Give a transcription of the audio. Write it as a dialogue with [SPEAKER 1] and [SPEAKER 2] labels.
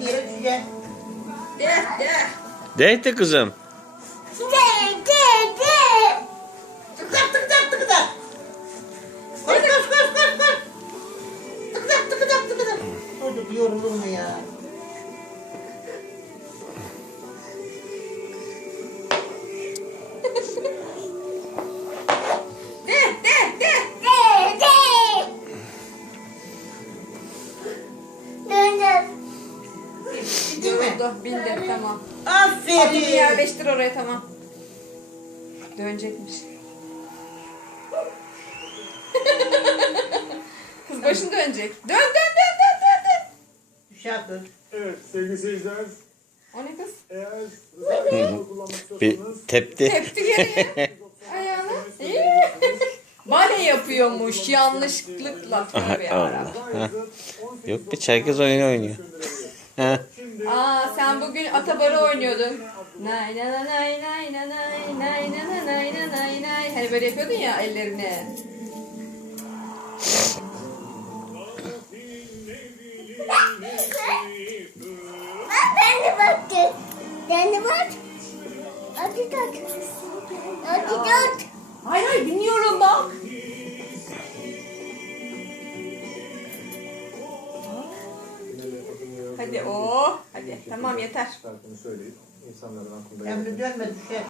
[SPEAKER 1] Diye, diye. de. De
[SPEAKER 2] Değil de kızım.
[SPEAKER 3] De de de.
[SPEAKER 1] Tık tık tık tık tık tık. Kork kork kork ya?
[SPEAKER 4] Oldu. Bindi. Tamam.
[SPEAKER 1] Aferin. Atımı
[SPEAKER 4] yerleştir oraya. Tamam. Dönecekmiş. Kız başın dönecek. Dön dön dön dön dön. dön.
[SPEAKER 1] Düşer
[SPEAKER 5] Evet sevgili seyirciler.
[SPEAKER 4] O ne kız?
[SPEAKER 2] bir tepti.
[SPEAKER 4] Tepti geriye. Ayağını. Bale yapıyormuş yanlışlıkla.
[SPEAKER 2] Allah. Yok bir çerkez oyunu oynuyor.
[SPEAKER 4] Aa sen bugün atabarı oynuyordun. Nay nay nay nay nay nay nay nay nay nay nay. Hani böyle yapıyordun ya ellerini.
[SPEAKER 3] Aa, ayay, ben de bak. Ben de bak. Hadi tak. Hadi tak.
[SPEAKER 4] Hayır hayır dinliyorum Hadi o. Oh, hadi. Tamam yeter. Söyleyin.
[SPEAKER 1] İnsanların aklında. Emri dönme düşer.